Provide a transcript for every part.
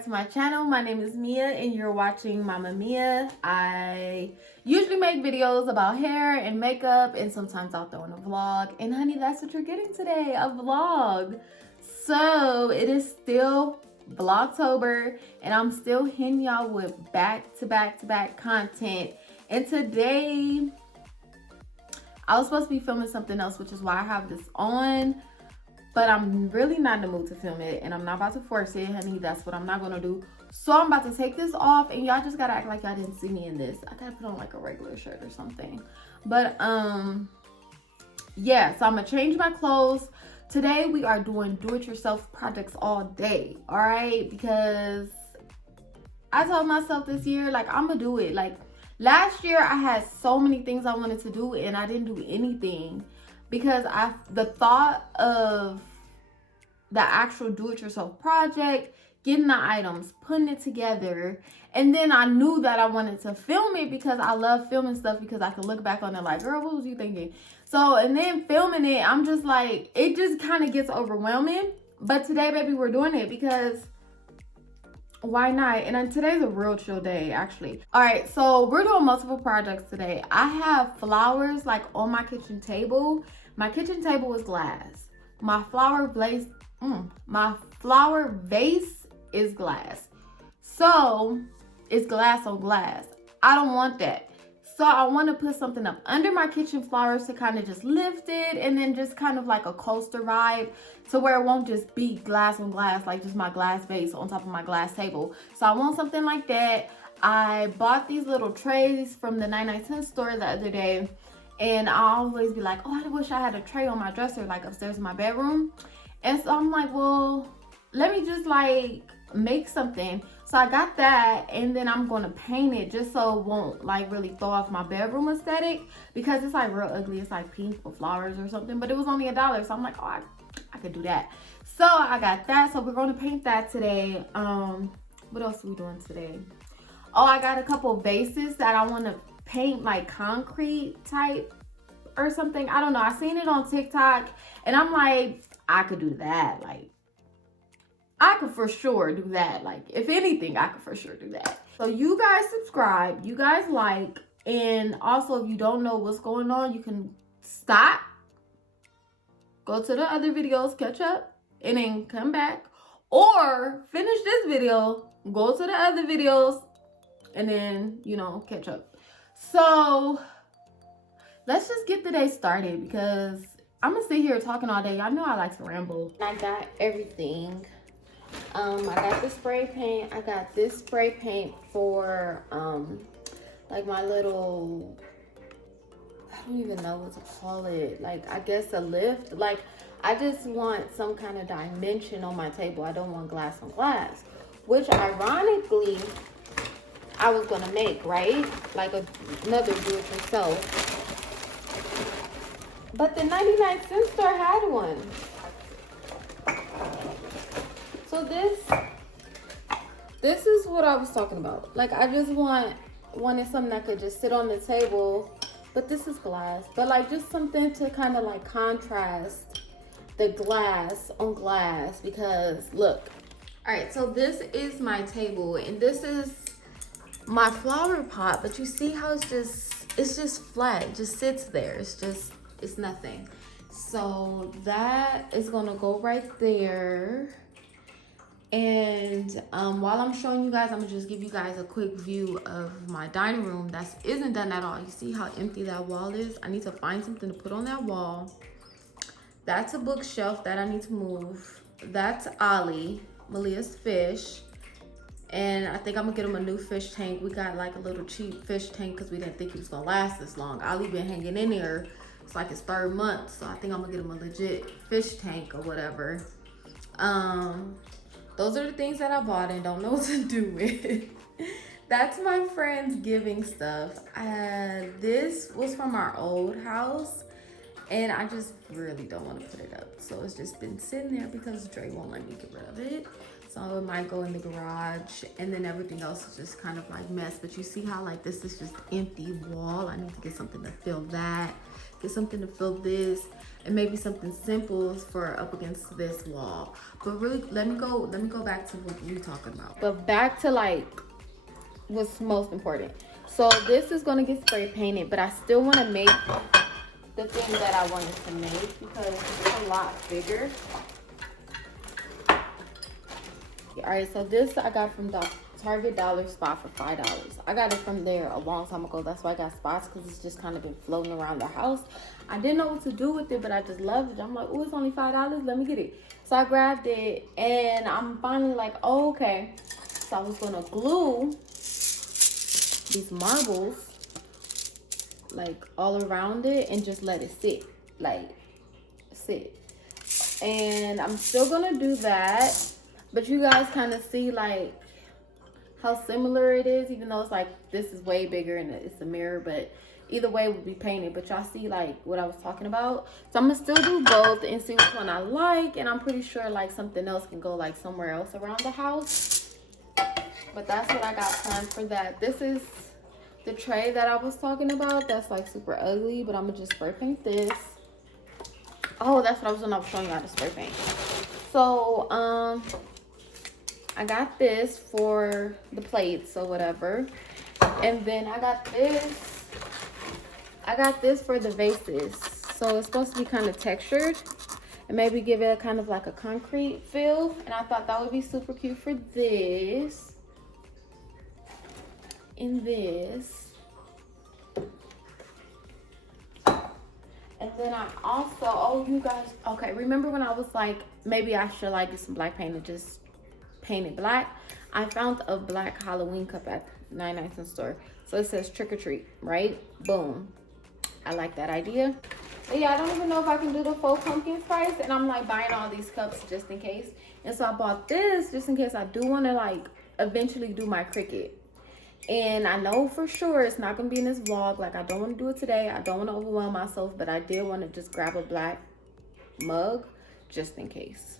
back to my channel. My name is Mia and you're watching mamaameah. I usually make videos about hair and makeup and sometimes I'll throw in a vlog. And honey, that's what you're getting today, a vlog. So it is still Vlogtober and I'm still hitting y'all with back-to-back content. And today I was supposed to be filming something else, which is why I have this on. But I'm really not in the mood to film it and I'm not about to force it, honey. That's what I'm not gonna do. So I'm about to take this off and y'all just gotta act like y'all didn't see me in this. I gotta put on like a regular shirt or something. But yeah, so I'm gonna change my clothes. Today we are doing do-it-yourself projects all day, all right? Because I told myself this year, like, I'm gonna do it. Like last year I had so many things I wanted to do and I didn't do anything. Because the thought of the actual do-it-yourself project, getting the items, putting it together, and then I knew that I wanted to film it because I love filming stuff because I could look back on it like, girl, what was you thinking? So, and then filming it, I'm just like, it just kind of gets overwhelming. But today, baby, we're doing it because why not? And then today's a real chill day, actually. All right, so we're doing multiple projects today. I have flowers like on my kitchen table. My kitchen table is glass. My flower vase is glass. So it's glass on glass. I don't want that. So I want to put something up under my kitchen flowers to kind of just lift it and then just kind of like a coaster vibe to where it won't just be glass on glass, like just my glass vase on top of my glass table. So I want something like that. I bought these little trays from the 99cent store the other day. And I always be like, oh, I wish I had a tray on my dresser, like upstairs in my bedroom. And so I'm like, well, let me just like make something. So I got that and then I'm going to paint it just so it won't like really throw off my bedroom aesthetic because it's like real ugly. It's like pink with flowers or something, but it was only $1. So I'm like, oh, I could do that. So I got that. So we're going to paint that today. What else are we doing today? Oh, I got a couple vases that I want to paint like concrete type or something. I don't know. I seen it on TikTok and I'm like, I could do that. Like, I could for sure do that. Like, if anything, I could for sure do that. So you guys subscribe, you guys like, and also if you don't know what's going on, you can stop, go to the other videos, catch up, and then come back. Or finish this video, go to the other videos, and then, you know, catch up. So let's just get the day started because I'm gonna sit here talking all day. I know I like to ramble. I got everything. I got the spray paint. I got this spray paint for like my little, I don't even know what to call it. Like, I guess a lift. Like, I just want some kind of dimension on my table. I don't want glass on glass, which ironically I was gonna make, right? Like another do-it-yourself. But the 99cent store had one. So this is what I was talking about. Like, I just wanted something that could just sit on the table. But this is glass. But like just something to kind of like contrast the glass on glass. Because look. Alright, so this is my table. And this is my flower pot, but you see how it's just flat. It just sits there. It's nothing. So that is gonna go right there. And while I'm showing you guys, I'm gonna just give you guys a quick view of my dining room that isn't done at all. You see how empty that wall is? I need to find something to put on that wall. That's a bookshelf that I need to move. That's Ollie, Malia's fish. And I think I'm gonna get him a new fish tank. We got like a little cheap fish tank because we didn't think he was gonna last this long. Ollie been hanging in there. It's like his 3rd month. So I think I'm gonna get him a legit fish tank or whatever. Those are the things that I bought and don't know what to do with. That's my friend's giving stuff. This was from our old house. And I just really don't want to put it up. So it's just been sitting there because Dre won't let me get rid of it. So it might go in the garage and then everything else is just kind of like mess. But you see how like this is just empty wall. I need to get something to fill that. get something to fill this, and maybe something simple for up against this wall. But really, let me go back to what we talking about. But back to like what's most important. So this is gonna get spray painted, but I still want to make the thing that I wanted to make because it's a lot bigger. All right, so this I got from Target Dollar Spot for $5. I got it from there a long time ago. That's why I got spots, because it's just kind of been floating around the house. I didn't know what to do with it, but I just loved it. I'm like, oh, it's only $5. Let me get it. So I grabbed it, and I'm finally like, oh, okay. So I was gonna glue these marbles like all around it and just let it sit, and I'm still gonna do that. But you guys kind of see like how similar it is, even though it's like this is way bigger and it's a mirror, but either way will be painted. But y'all see like what I was talking about. So I'm gonna still do both and see which one I like, and I'm pretty sure like something else can go like somewhere else around the house. But that's what I got planned for that. This is the tray that I was talking about that's like super ugly, but I'm gonna just spray paint this. Oh, that's what I was doing. I was showing you how to spray paint. So I got this for the plates or whatever, and then I got this for the vases. So it's supposed to be kind of textured and maybe give it a kind of like a concrete feel, and I thought that would be super cute for this and this. And then I also, oh you guys, okay, remember when I was like maybe I should like get some black paint and just paint it black? I found a black Halloween cup at 99-cent store. So it says trick or treat, right? Boom. I like that idea. But yeah, I don't even know if I can do the faux pumpkin spice, and I'm like buying all these cups just in case. And so I bought this just in case I do want to like eventually do my Cricut. And I know for sure it's not gonna be in this vlog. Like, I don't want to do it today. I don't want to overwhelm myself, but I did want to just grab a black mug just in case.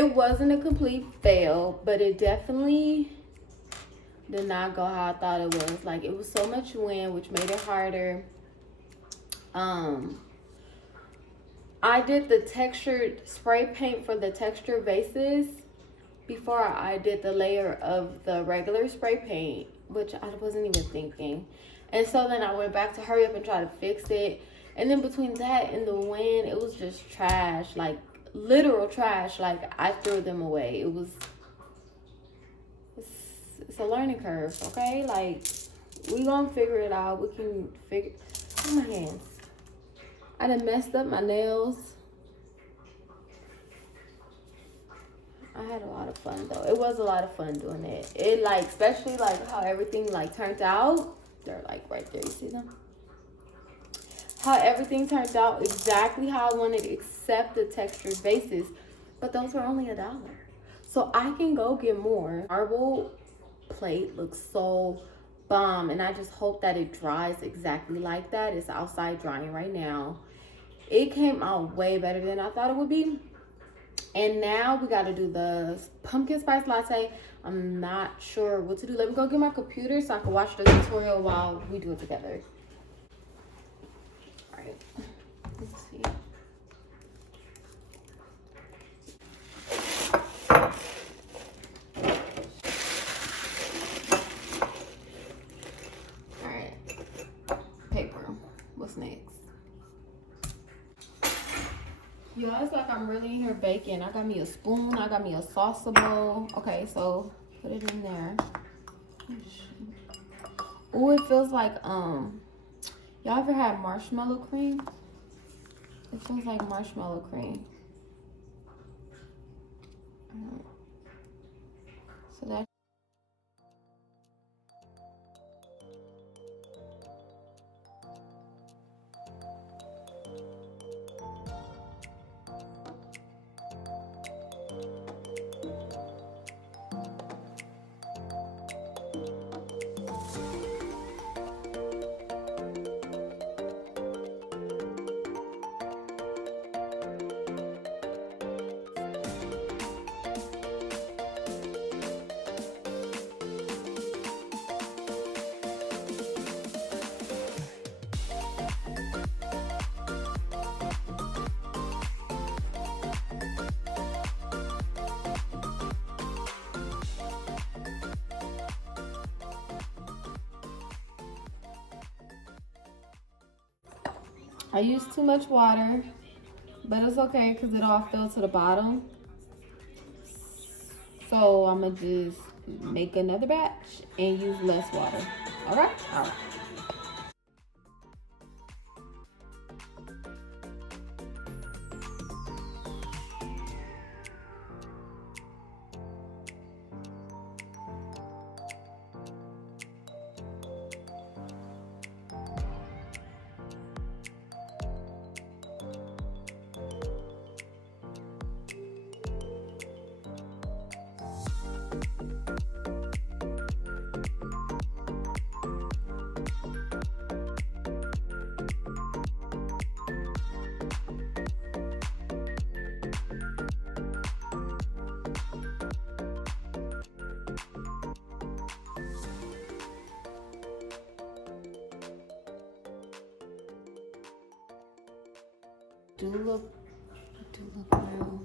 It wasn't a complete fail, but it definitely did not go how I thought it was. Like, it was so much wind, which made it harder. I did the textured spray paint for the texture vases before I did the layer of the regular spray paint, which I wasn't even thinking. And so then I went back to hurry up and try to fix it. And then between that and the wind, it was just trash, like literal trash. Like, I threw them away. It's a learning curve, okay? Like, we gonna figure it out. We can figure. Oh, my hands. I done messed up my nails. I had a lot of fun though. It was a lot of fun doing it. It, like, especially like how everything like turned out. They're like right there, you see them? How everything turned out exactly how I wanted, except the textured vases. But those were only $1. So I can go get more. Marble plate looks so bomb, and I just hope that it dries exactly like that. It's outside drying right now. It came out way better than I thought it would be. And now we got to do the pumpkin spice latte. I'm not sure what to do. Let me go get my computer so I can watch the tutorial while we do it together. All right, let's see. All right, paper. What's next? Y'all, it's like I'm really in here baking. I got me a spoon. I got me a salsa bowl. Okay, so put it in there. Oh, it feels like, y'all ever had marshmallow cream? It feels like marshmallow cream. So that. I used too much water, but it's okay because it all fell to the bottom. So I'm gonna just make another batch and use less water. All right? All right. Do look real.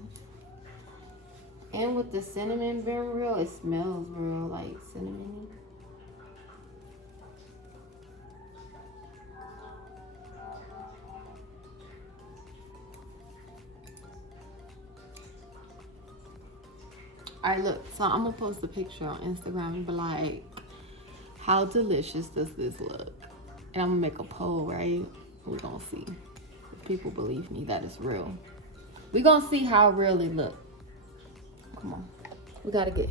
And with the cinnamon being real, it smells real like cinnamon. All right, look, so I'm gonna post a picture on Instagram and be like, how delicious does this look? And I'm gonna make a poll, right? We're gonna see if people believe me that it's real. We're gonna see how real it look. Come on, we gotta get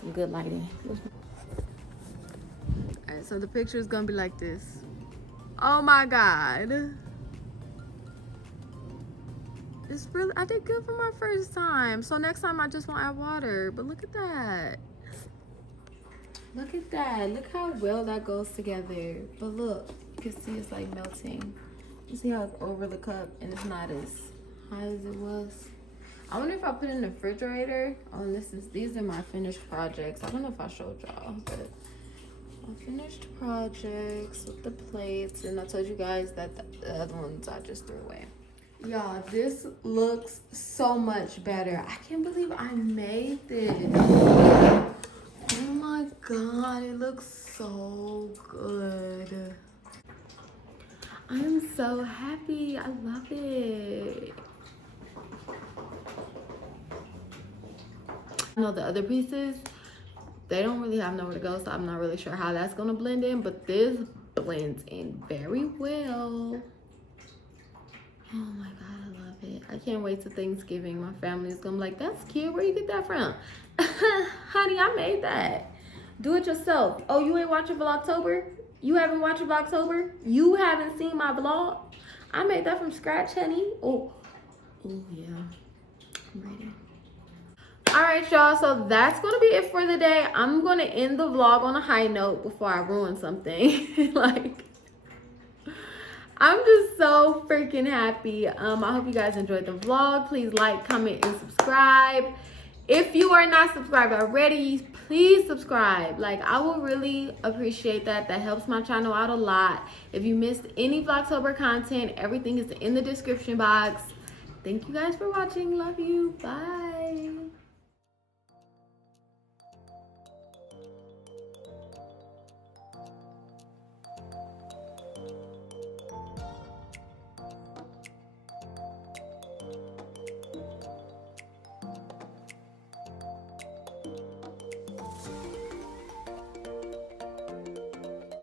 some good lighting. All right, so the picture is gonna be like this. Oh my God. It's really, I did good for my first time. So next time I just won't add water. But look at that. Look at that. Look how well that goes together. But look, you can see it's like melting. You see how it's over the cup and it's not as high as it was. I wonder if I put it in the refrigerator. Oh, and these are my finished projects. I don't know if I showed y'all, but my finished projects with the plates. And I told you guys that the other ones I just threw away. Y'all, this looks so much better. I can't believe I made this. Oh my God, it looks so good. I am so happy. I love it. I know the other pieces, they don't really have nowhere to go, so I'm not really sure how that's gonna blend in, but this blends in very well. Oh my God, I love it. I can't wait till Thanksgiving. My family is gonna be like, that's cute, where you get that from? Honey, I made that. Do it yourself. Oh, you ain't watching Vlogtober? You haven't watched Vlogtober? You haven't seen my vlog? I made that from scratch, honey. Oh yeah, I'm ready. All right, y'all, so that's gonna be it for the day. I'm gonna end the vlog on a high note before I ruin something. Like, I'm just so freaking happy. I hope you guys enjoyed the vlog. Please like, comment, and subscribe. If you are not subscribed already, please subscribe. Like, I will really appreciate that. That helps my channel out a lot. If you missed any Vlogtober content, everything is in the description box. Thank you guys for watching. Love you. Bye.